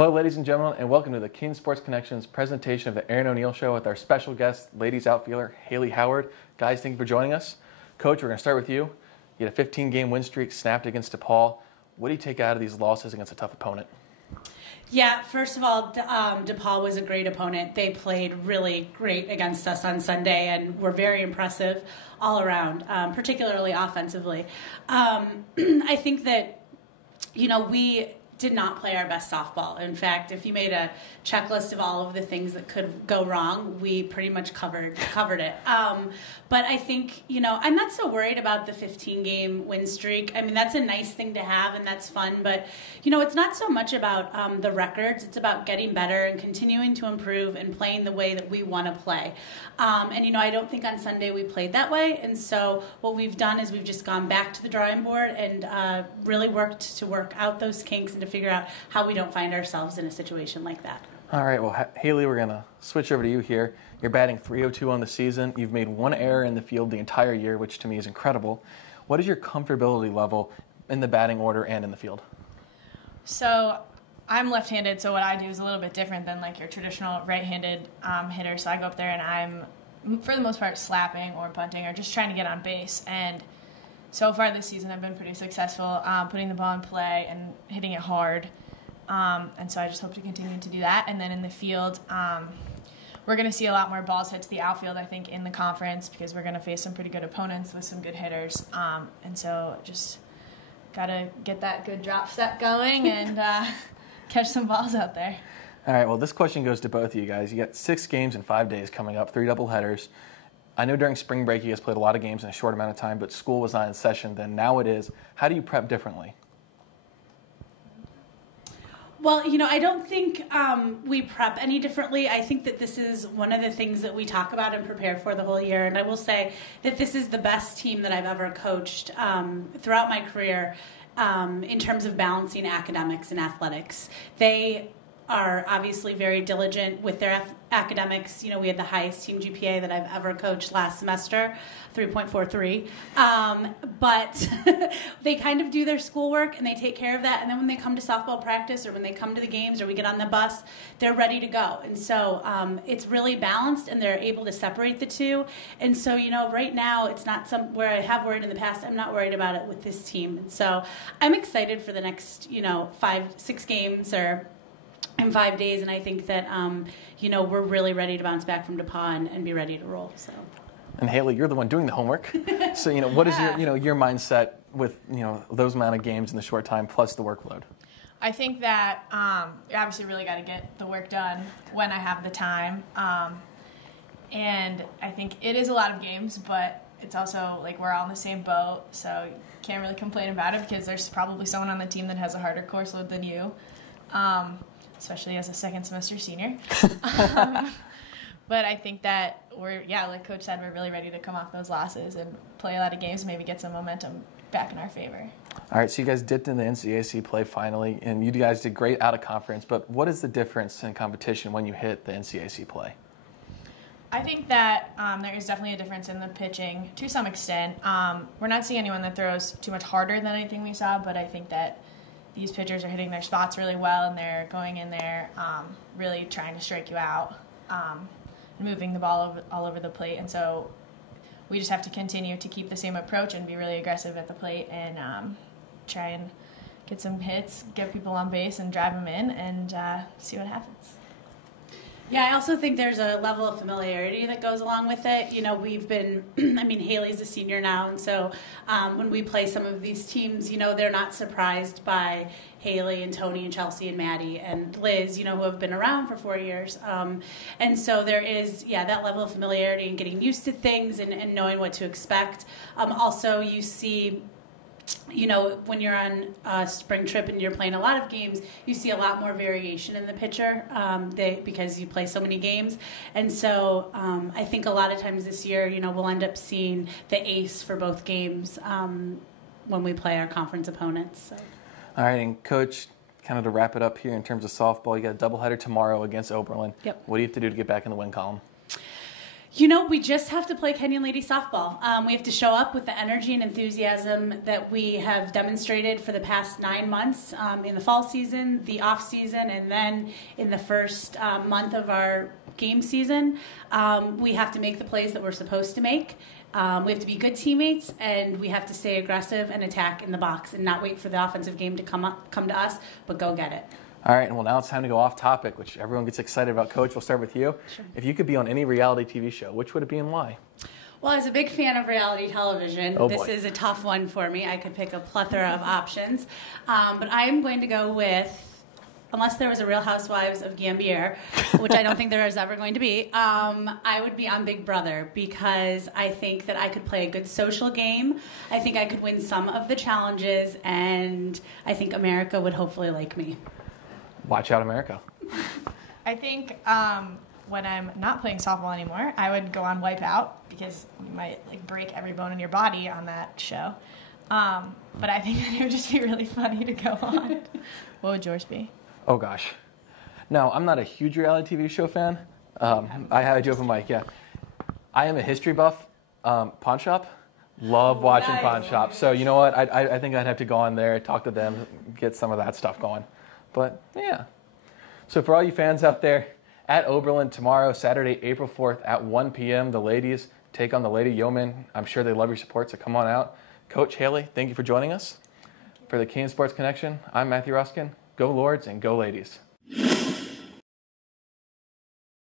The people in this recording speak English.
Hello, ladies and gentlemen, and welcome to the Keene Sports Connections presentation of the Erin O'Neill Show with our special guest, ladies outfielder Hayley Howard. Guys, thank you for joining us. Coach, we're going to start with you. You had a 15-game win streak snapped against DePauw. What do you take out of these losses against a tough opponent? Yeah, first of all, DePauw was a great opponent. They played really great against us on Sunday and were very impressive all around, particularly offensively. I think that, we did not play our best softball. In fact, if you made a checklist of all of the things that could go wrong, we pretty much covered it. But I think, I'm not so worried about the 15-game win streak. I mean, that's a nice thing to have, and that's fun. But, it's not so much about the records. It's about getting better and continuing to improve and playing the way that we want to play. And, I don't think on Sunday we played that way. And so what we've done is we've just gone back to the drawing board and really worked to work out those kinks and to figure out how we don't find ourselves in a situation like that. All right, well, Hayley, we're going to switch over to you here. You're batting .302 on the season. You've made one error in the field the entire year, which to me is incredible. What is your comfortability level in the batting order and in the field? So I'm left-handed, so what I do is a little bit different than like your traditional right-handed hitter. So I go up there and I'm, for the most part, slapping or punting or just trying to get on base. And so far this season I've been pretty successful putting the ball in play and hitting it hard. And so I just hope to continue to do that. And then in the field, we're going to see a lot more balls hit to the outfield, I think, in the conference because we're going to face some pretty good opponents with some good hitters. And so just got to get that good drop step going and catch some balls out there. All right, well, this question goes to both of you guys. You got 6 games in 5 days coming up, 3 doubleheaders. I know during spring break you guys played a lot of games in a short amount of time, but school was not in session then. Now it is. How do you prep differently? Well, I don't think we prep any differently. I think that this is one of the things that we talk about and prepare for the whole year. And I will say that this is the best team that I've ever coached throughout my career in terms of balancing academics and athletics. They are obviously very diligent with their academics. We had the highest team GPA that I've ever coached last semester, 3.43. But they kind of do their schoolwork and they take care of that. And then when they come to softball practice or when they come to the games or we get on the bus, they're ready to go. And so it's really balanced and they're able to separate the two. And so, right now it's not where I have worried in the past. I'm not worried about it with this team. And so I'm excited for the next, 5-6 games or in 5 days, and I think that we're really ready to bounce back from DePauw and be ready to roll. So. And Hayley, you're the one doing the homework. So what is your mindset with those amount of games in the short time plus the workload? I think that you obviously really got to get the work done when I have the time, and I think it is a lot of games, but it's also like we're all in the same boat, so you can't really complain about it because there's probably someone on the team that has a harder course load than you. Especially as a second semester senior. But I think that like Coach said, we're really ready to come off those losses and play a lot of games and maybe get some momentum back in our favor. All right, so you guys dipped in the NCAC play finally, and you guys did great out of conference, but what is the difference in competition when you hit the NCAC play? I think that there is definitely a difference in the pitching to some extent. We're not seeing anyone that throws too much harder than anything we saw, but I think that these pitchers are hitting their spots really well, and they're going in there really trying to strike you out, moving the ball all over the plate. And so we just have to continue to keep the same approach and be really aggressive at the plate and try and get some hits, get people on base, and drive them in and see what happens. Yeah, I also think there's a level of familiarity that goes along with it. We've been, Hayley's a senior now, and so when we play some of these teams, they're not surprised by Hayley and Tony and Chelsea and Maddie and Liz, who have been around for 4 years. And so there is, that level of familiarity and getting used to things and knowing what to expect. Also, you see, when you're on a spring trip and you're playing a lot of games, you see a lot more variation in the pitcher because you play so many games. And so I think a lot of times this year, we'll end up seeing the ace for both games when we play our conference opponents. So. All right, and Coach, kind of to wrap it up here in terms of softball, you got a doubleheader tomorrow against Oberlin. Yep. What do you have to do to get back in the win column? You know, we just have to play Kenyon lady softball. We have to show up with the energy and enthusiasm that we have demonstrated for the past 9 months in the fall season, the off season, and then in the first month of our game season. We have to make the plays that we're supposed to make. We have to be good teammates, and we have to stay aggressive and attack in the box and not wait for the offensive game to come to us, but go get it. All right, well, now it's time to go off topic, which everyone gets excited about. Coach, we'll start with you. Sure. If you could be on any reality TV show, which would it be and why? Well, as a big fan of reality television, Oh, this boy. is a tough one for me. I could pick a plethora of options, but I am going to go with, unless there was a Real Housewives of Gambier, which I don't think there is ever going to be, I would be on Big Brother because I think that I could play a good social game. I think I could win some of the challenges, and I think America would hopefully like me. Watch out, America. I think when I'm not playing softball anymore, I would go on Wipeout because you might like break every bone in your body on that show. But I think it would just be really funny to go on. What would yours be? Oh, gosh. No, I'm not a huge reality TV show fan. I had a joke with Mike, yeah. I am a history buff. Pawn Shop. Love watching Nice. Pawn Shop. So, you know what? I think I'd have to go on there, talk to them, get some of that stuff going. But, yeah. So, for all you fans out there, at Oberlin tomorrow, Saturday, April 4th at 1 p.m., the ladies take on the Lady Yeomen. I'm sure they love your support, so come on out. Coach Hayley, thank you for joining us. For the Kenyon Sports Connection, I'm Matthew Ruskin. Go Lords and go Ladies.